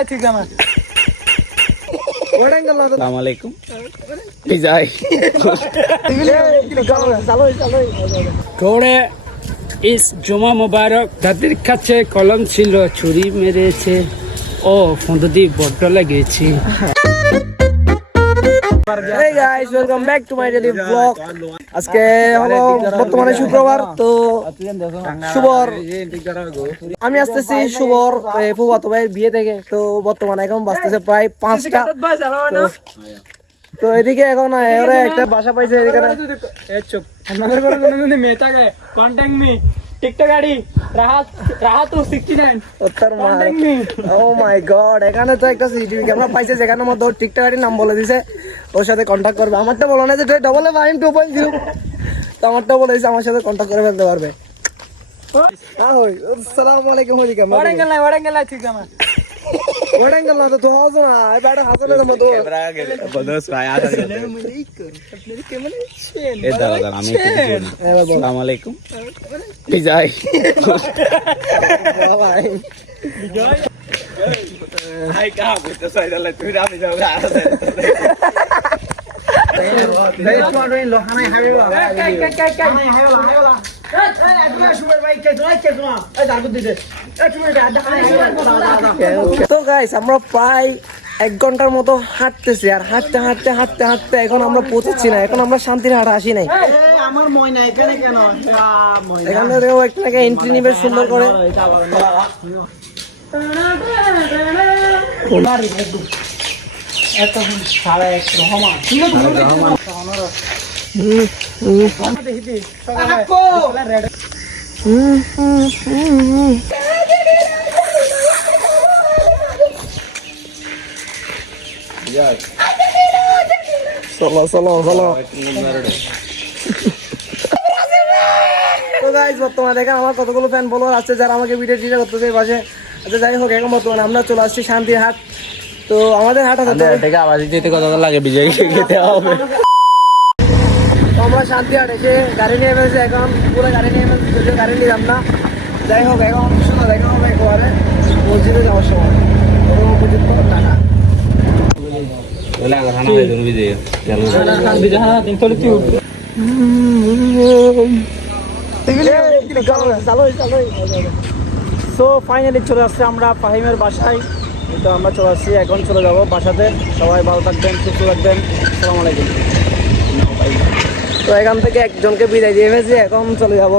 আসসালামাইকুম থোড়ে ইস জুমা মুবারক তাদের কাছে কলম ছিল ছুরি মেরেছে ও ফন্দদি বড্ড লাগিয়েছি। Hey guys, welcome back to my daily vlog. আজকে হলো বর্তমানে শুক্রবার, তো শুভর আমি আসতেছি শুভর ফুফাতো ভাইয়ের বিয়ে থেকে। তো বর্তমানে এখন বাজতেছে প্রায় 5টা। তো এদিকে এখন ওরা একটা বাসা পাইছে এখানে। আমাদের করে কোনো মেয়ে থাকে contact me TikTok ID Rahat 69 উত্তর মার। ও মাই গড, এখানে তো একটা সিসিটিভি ক্যামেরা পাইছে যেখানে মধ্যে ওর টিকটক আইডির নাম বলে দিছে, ওর সাথে কন্ট্যাক্ট করবে। আমারটা বলো না যে 5 2.0, তো আমারটা বলে দিছে আমার সাথে কন্ট্যাক্ট করে ফেলতে পারবে। আসসালামু আলাইকুম। ওয়ারেঙ্গেল ঠিক আছে ওড়েঙ্গল না তো হাসো না, এই ব্যাটা হাসলে তো মতো বদস ভাই আমি আসসালামু আলাইকুম বিজয় ভাই কা বলতে সাইডালে তুই রামি যাও তো গাইস আমরা প্রায় 1 ঘন্টার মতো হাঁটতেছি, আর হাঁটতে হাঁটতে হাঁটতে হাঁটতে এখন আমরা পৌঁছাচ্ছি না। এখন আমরা শান্তির হাট আসি নাই। আমার ময়না এখানে কেন এখানে একটা এন্ট্রি নিবে সুন্দর করে। চলো চলো চলো। তো গাইস বর্তমানে দেখেন আমার কতগুলো ফ্যান ফলোয়ার আছে যারা আমাকে ভিডিও টিডিও করতেছে এই পাশে। আচ্ছা যাই হোক, এখন বর্তমানে আমরা চলে আসছি শান্তির হাট। তো আমাদের হাট থেকে আওয়াজ দিতে কত লাগে বিজয় খেতে হবে। তো আমরা শান্তি হাট এসে গাড়ি নিয়ে ফেলেছি, এখন পুরো গাড়ি নিয়ে ফেলেছি, যদিও গাড়ি নিলাম না। যাই হোক, এখন শোনা দেখা হবে একবারে মসজিদে যাওয়ার সময় উপযুক্ত টাকা। সো ফাইনালি চলে আসছে আমরা ফাহিমের বাসায়। তো আমরা চলে আসছি, এখন চলে যাবো বাসাতে। সবাই ভালো থাকবেন, সুস্থ থাকবেন। আসসালামু আলাইকুম। তো এখান থেকে একজনকে বিদায় দিয়ে ফেলেছি, এখন চলে যাব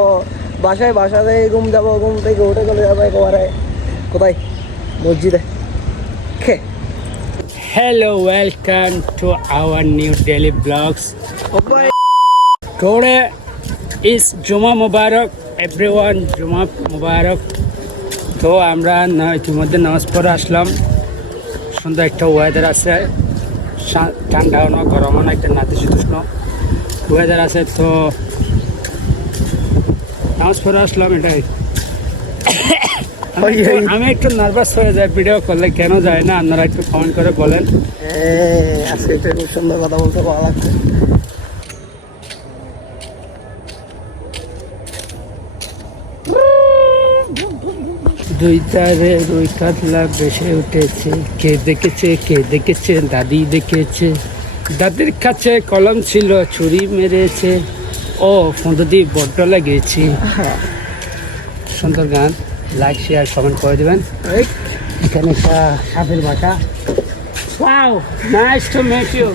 বাসায়। বাসাতে ঘুম যাবো, ঘুম থেকে উঠে চলে যাবো একেবারে কোথায়, মসজিদে। Hello, welcome to our new daily vlogs. Today is Juma Mubarak, everyone. Juma Mubarak. তো আমরা ইতিমধ্যে নামাজ পড়ে আসলাম। সুন্দর একটা ওয়েদার আছে, ঠান্ডাও না গরমও না, একটা নাতিশীতোষ্ণ ওয়েদার আছে। তো নামাজ পড়ে আসলাম, এটাই। আমি একটু নার্ভাস হয়ে যাই ভিডিও করলে, কেন যায় না আপনারা একটু কমেন্ট করে বলেন। আজকে এটা খুব সুন্দর কথা বলতে ভালো লাগছে। দুই তারে রুই কাতলা ভেসে উঠেছে, কে দেখেছে দাদি দেখেছে, দাদির কাছে কলম ছিল ছুরি মেরেছে ও ফন্দদি বড্ড লাগিয়েছি। সুন্দর গান, লাইক শেয়ার কমেন্ট করে দেবেন। এখানে একটা সাপের বাসা। Wow, nice to meet you.